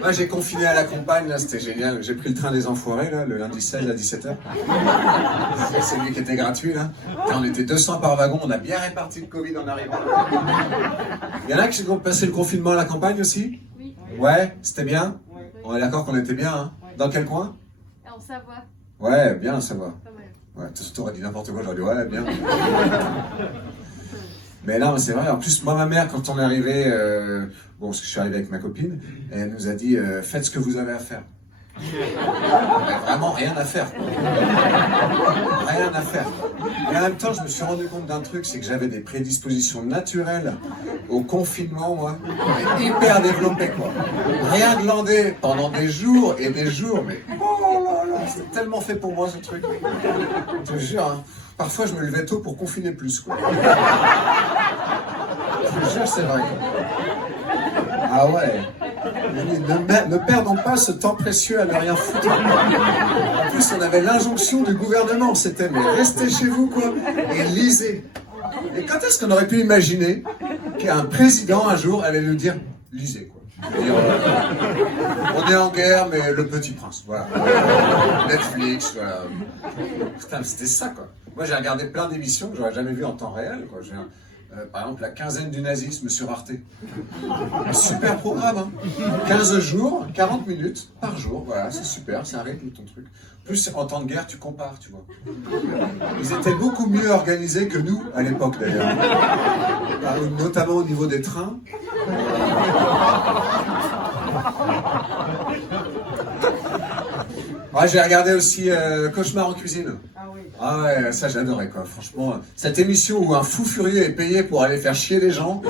Moi, j'ai confiné à la campagne, là, c'était génial. J'ai pris le train des Enfoirés, là, le lundi 16 à 17h. C'est celui qui était gratuit, là. Et on était 200 par wagon, on a bien réparti le Covid en arrivant. Il y en a qui ont passé le confinement à la campagne aussi? Oui. Ouais, c'était bien? On est d'accord qu'on était bien, hein? Dans quel coin? En Savoie. Ouais, bien à Savoie. Pas mal. Ouais, t'aurais dit n'importe quoi, j'aurais dit ouais, bien. Mais non, c'est vrai. En plus, moi, ma mère, quand on est arrivé, bon, parce que je suis arrivé avec ma copine, elle nous a dit faites ce que vous avez à faire. On avait vraiment rien à faire. Rien à faire. Et en même temps, je me suis rendu compte d'un truc, c'est que j'avais des prédispositions naturelles au confinement, moi. Mais hyper développées, quoi. Rien glandé pendant des jours et des jours, mais oh là là, c'était tellement fait pour moi, ce truc. Je te jure, hein. Parfois, je me levais tôt pour confiner plus, quoi. Je te jure, c'est vrai. Ah ouais. Ne perdons pas ce temps précieux à ne rien foutre. En plus, on avait l'injonction du gouvernement, c'était mais restez chez vous, quoi, et lisez. Et quand est-ce qu'on aurait pu imaginer qu'un président, un jour, allait nous dire lisez, quoi. Dire, on est en guerre, mais le Petit Prince, voilà. Netflix, voilà. Putain, c'était ça, quoi. Moi, j'ai regardé plein d'émissions que j'aurais jamais vues en temps réel, quoi. Par exemple, la quinzaine du nazisme sur Arte. Un super programme, hein. 15 jours, 40 minutes par jour, voilà, c'est super, c'est un rythme ton truc. Plus en temps de guerre, tu compares, tu vois. Ils étaient beaucoup mieux organisés que nous, à l'époque d'ailleurs. Notamment au niveau des trains. Ouais, j'ai regardé aussi Cauchemar en cuisine. Ah ouais, ça j'adorais quoi, franchement. Cette émission où un fou furieux est payé pour aller faire chier les gens,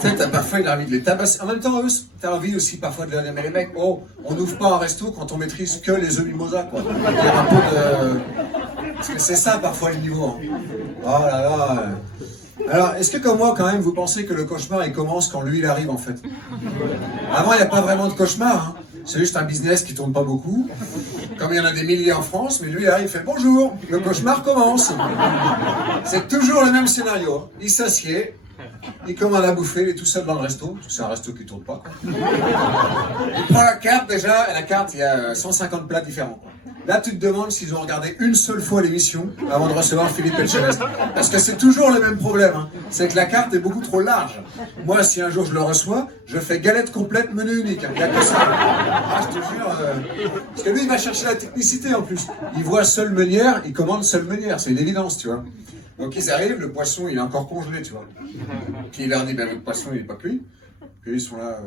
tu sais, parfois il a envie de les tabasser. En même temps, eux, t'as envie aussi parfois de leur dire, mais les mecs, oh, on n'ouvre pas un resto quand on maîtrise que les œufs mimosa, quoi. Il y a un peu de... Parce que c'est ça parfois le niveau. Hein. Oh là là. Alors, est-ce que comme moi, quand même, vous pensez que le cauchemar, il commence quand lui, il arrive, en fait? Avant, il n'y a pas vraiment de cauchemar, hein. C'est juste un business qui tourne pas beaucoup. Comme il y en a des milliers en France, mais lui, il arrive, il fait bonjour, le cauchemar commence. C'est toujours le même scénario. Il s'assied, il commande à bouffer, il est tout seul dans le resto, parce que c'est un resto qui tourne pas. Il prend la carte déjà, et la carte, il y a 150 plats différents. Là, tu te demandes s'ils ont regardé une seule fois l'émission avant de recevoir Philippe Etchebest. Parce que c'est toujours le même problème. Hein. C'est que la carte est beaucoup trop large. Moi, si un jour je le reçois, je fais galette complète, menu unique. Il n'y a que ça. Ah, je te jure. Parce que lui, il va chercher la technicité en plus. Il voit seule meunière, il commande seule meunière. C'est une évidence, tu vois. Donc ils arrivent, le poisson, il est encore congelé, tu vois. Puis il leur dit, ben le poisson, il n'est pas cuit. Puis ils sont là...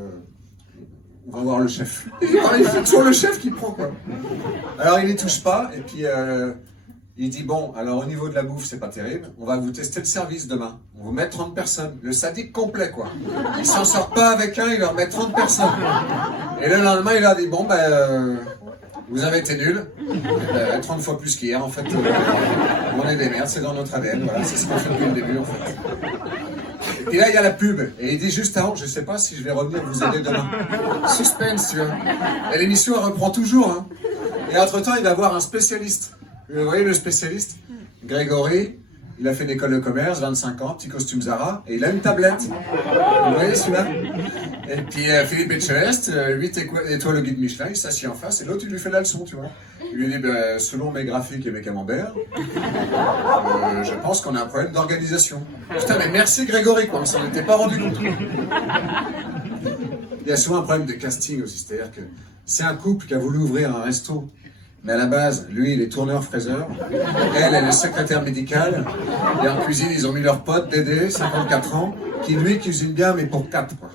On va voir le chef. C'est toujours le chef qui prend, quoi. Alors, il les touche pas, et puis il dit, bon, alors au niveau de la bouffe, c'est pas terrible, on va vous tester le service demain. On vous met 30 personnes. Le sadique complet, quoi. Il s'en sort pas avec un, il leur met 30 personnes. Et le lendemain, il leur dit, bon, ben, vous avez été nuls. 30 fois plus qu'hier, en fait. On est des merdes, c'est dans notre ADN, voilà. C'est ce qu'on fait depuis le début, en fait. Et là, il y a la pub. Et il dit juste avant, je sais pas si je vais revenir vous aider demain. Suspense, tu vois. Et l'émission, elle reprend toujours. Hein. Et entre-temps, il va voir un spécialiste. Vous voyez le spécialiste? Grégory, il a fait une école de commerce, 25 ans, petit costume Zara, et il a une tablette. Vous voyez celui-là? Et puis Philippe Etchebest, 8 étoiles au guide Michelin, il s'assied en face, et l'autre, il lui fait la leçon, tu vois. Il lui dit, ben, selon mes graphiques et mes camemberts, je pense qu'on a un problème d'organisation. Putain, mais merci Grégory, quoi, on s'en était pas rendu compte. Il y a souvent un problème de casting aussi, c'est-à-dire que c'est un couple qui a voulu ouvrir un resto, mais à la base, lui, il est tourneur-fraiseur, elle est secrétaire médicale, et en cuisine, ils ont mis leur pote, Dédé, 54 ans, qui lui cuisine bien, mais pour 4, quoi.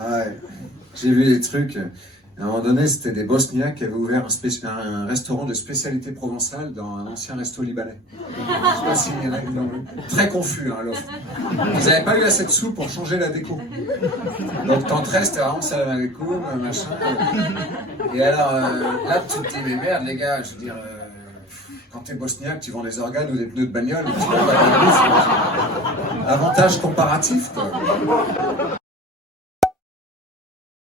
Ouais, j'ai vu des trucs... À un moment donné, c'était des Bosniaques qui avaient ouvert un restaurant de spécialité provençale dans un ancien resto libanais. Je ne sais pas s'il y en a qui l'ont vu. Très confus, hein, l'offre. Ils n'avaient pas eu assez de sous pour changer la déco. Donc, t'entrais, c'était vraiment salade à déco, machin. Et alors, là, tu te dis, mais merde, les gars, je veux dire... Quand t'es bosniaque, tu vends des organes ou des pneus de bagnole, tu vas pas de bouffe. Avantage comparatif, quoi.